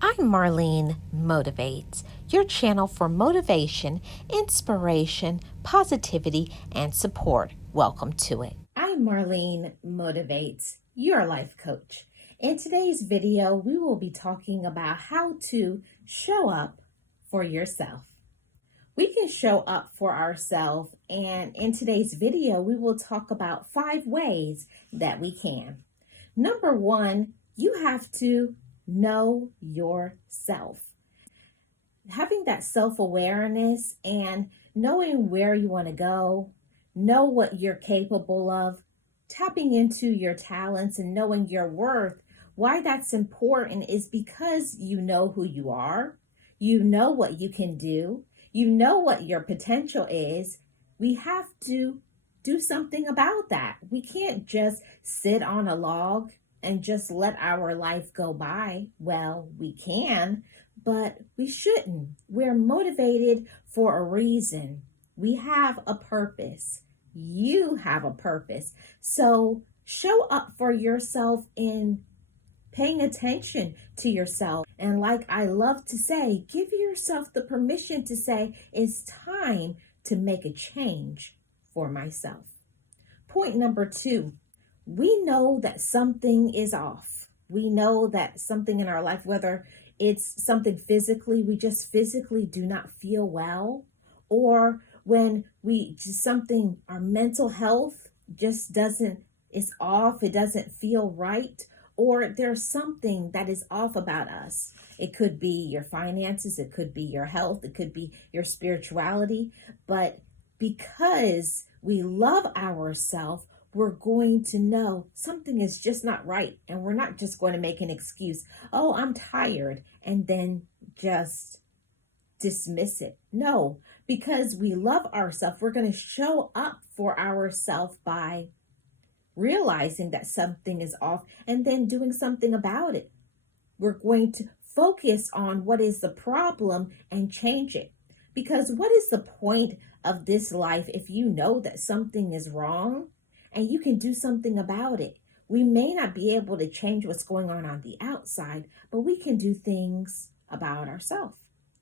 I'm Marlene Motivates, your channel for motivation, inspiration, positivity, and support. Welcome to it. I'm Marlene Motivates, your life coach. In today's video, we will be talking about how to show up for yourself. We can show up for ourselves, and in today's video, we will talk about 5 ways that we can. Number 1, you have to know yourself. Having that self-awareness and knowing where you want to go, know what you're capable of, tapping into your talents and knowing your worth. Why that's important is because you know who you are, you know what you can do, you know what your potential is. We have to do something about that. We can't just sit on a log and just let our life go by. Well, we can, but we shouldn't. We're motivated for a reason. We have a purpose. You have a purpose. So show up for yourself in paying attention to yourself. And like I love to say, give yourself the permission to say, it's time to make a change for myself. Point number 2, we know that something is off. We know that something in our life, whether it's something physically, we just physically do not feel well, or when our mental health just it's off, it doesn't feel right, or there's something that is off about us. It could be your finances, it could be your health, it could be your spirituality, but because we love ourselves, we're going to know something is just not right. And we're not just going to make an excuse. Oh, I'm tired. And then just dismiss it. No, because we love ourselves, we're going to show up for ourselves by realizing that something is off and then doing something about it. We're going to focus on what is the problem and change it. Because what is the point of this life if you know that something is wrong and you can do something about it? We may not be able to change what's going on the outside, but we can do things about ourselves.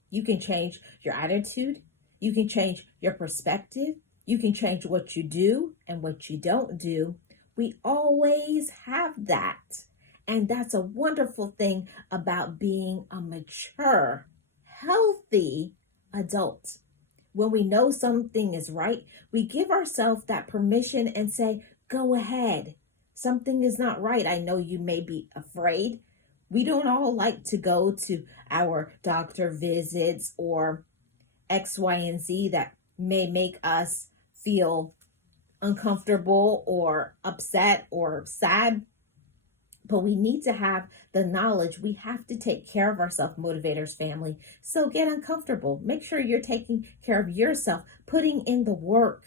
You can change your attitude. You can change your perspective. You can change what you do and what you don't do. We always have that. And that's a wonderful thing about being a mature, healthy adult. When we know something is right, we give ourselves that permission and say, go ahead. Something is not right. I know you may be afraid. We don't all like to go to our doctor visits or X, Y, and Z that may make us feel uncomfortable or upset or sad. But we need to have the knowledge. We have to take care of ourselves, Motivators family. So get uncomfortable. Make sure you're taking care of yourself, putting in the work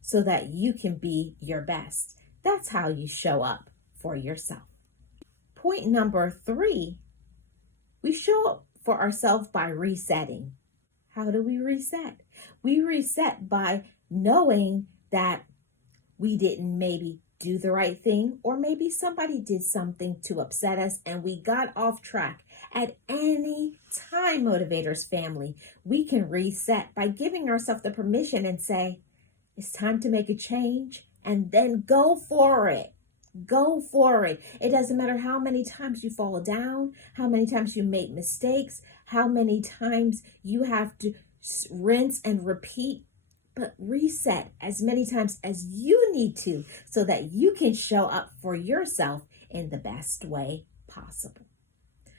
so that you can be your best. That's how you show up for yourself. Point number 3, we show up for ourselves by resetting. How do we reset? We reset by knowing that we didn't maybe do the right thing, or maybe somebody did something to upset us and we got off track. At any time, Motivators family, we can reset by giving ourselves the permission and say, it's time to make a change, and then go for it. Go for it. It doesn't matter how many times you fall down, how many times you make mistakes, how many times you have to rinse and repeat. But reset as many times as you need to so that you can show up for yourself in the best way possible.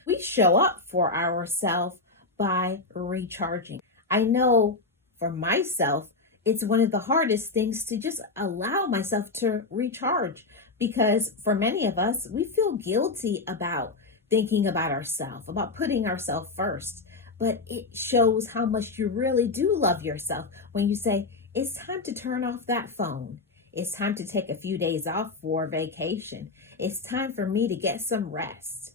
We show up for ourselves by recharging. I know for myself, it's one of the hardest things to just allow myself to recharge, because for many of us, we feel guilty about thinking about ourselves, about putting ourselves first. But it shows how much you really do love yourself when you say, it's time to turn off that phone. It's time to take a few days off for vacation. It's time for me to get some rest,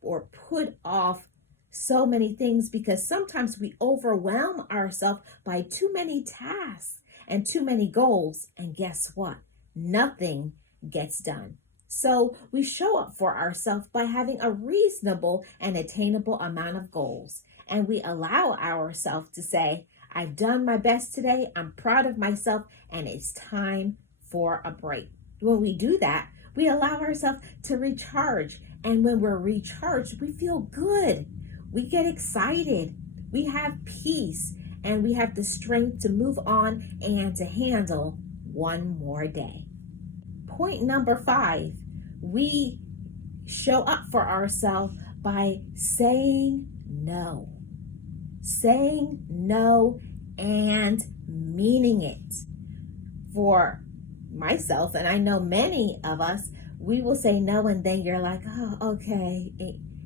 or put off so many things, because sometimes we overwhelm ourselves by too many tasks and too many goals. And guess what? Nothing gets done. So we show up for ourselves by having a reasonable and attainable amount of goals. And we allow ourselves to say, I've done my best today, I'm proud of myself, and it's time for a break. When we do that, we allow ourselves to recharge. And when we're recharged, we feel good. We get excited. We have peace. And we have the strength to move on and to handle one more day. Point number 5, we show up for ourselves by saying no. Saying no and meaning it. For myself, and I know many of us, we will say no and then you're like, oh, okay.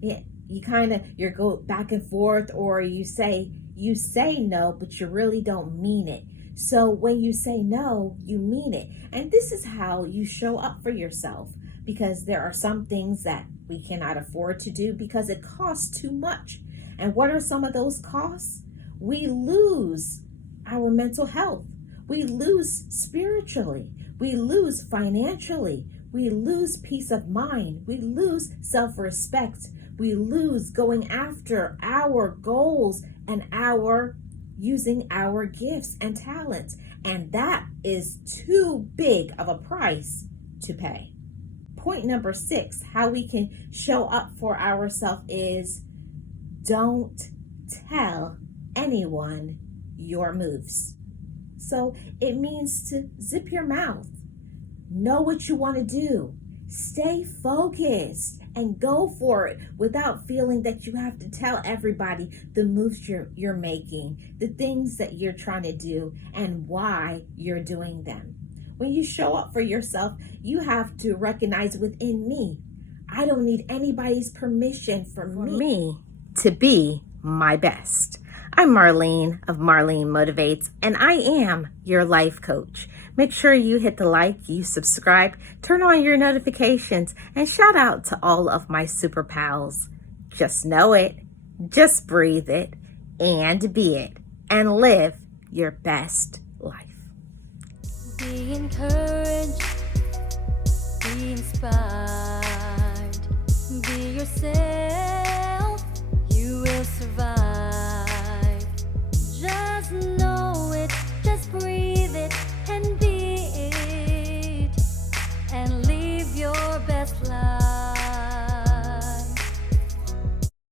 You go back and forth, or you say no, but you really don't mean it. So when you say no, you mean it. And this is how you show up for yourself, because there are some things that we cannot afford to do because it costs too much. And what are some of those costs? We lose our mental health. We lose spiritually. We lose financially. We lose peace of mind. We lose self-respect. We lose going after our goals and using our gifts and talents. And that is too big of a price to pay. Point number 6, how we can show up for ourselves is don't tell anyone your moves. So it means to zip your mouth. Know what you want to do. Stay focused and go for it without feeling that you have to tell everybody the moves you're making, the things that you're trying to do, and why you're doing them. When you show up for yourself, you have to recognize within me, I don't need anybody's permission for me to be my best. I'm Marlene of Marlene Motivates, and I am your life coach. Make sure you hit the like, you subscribe, turn on your notifications, and shout out to all of my super pals. Just know it, just breathe it, and be it, and live your best life. Be encouraged, be inspired, be yourself.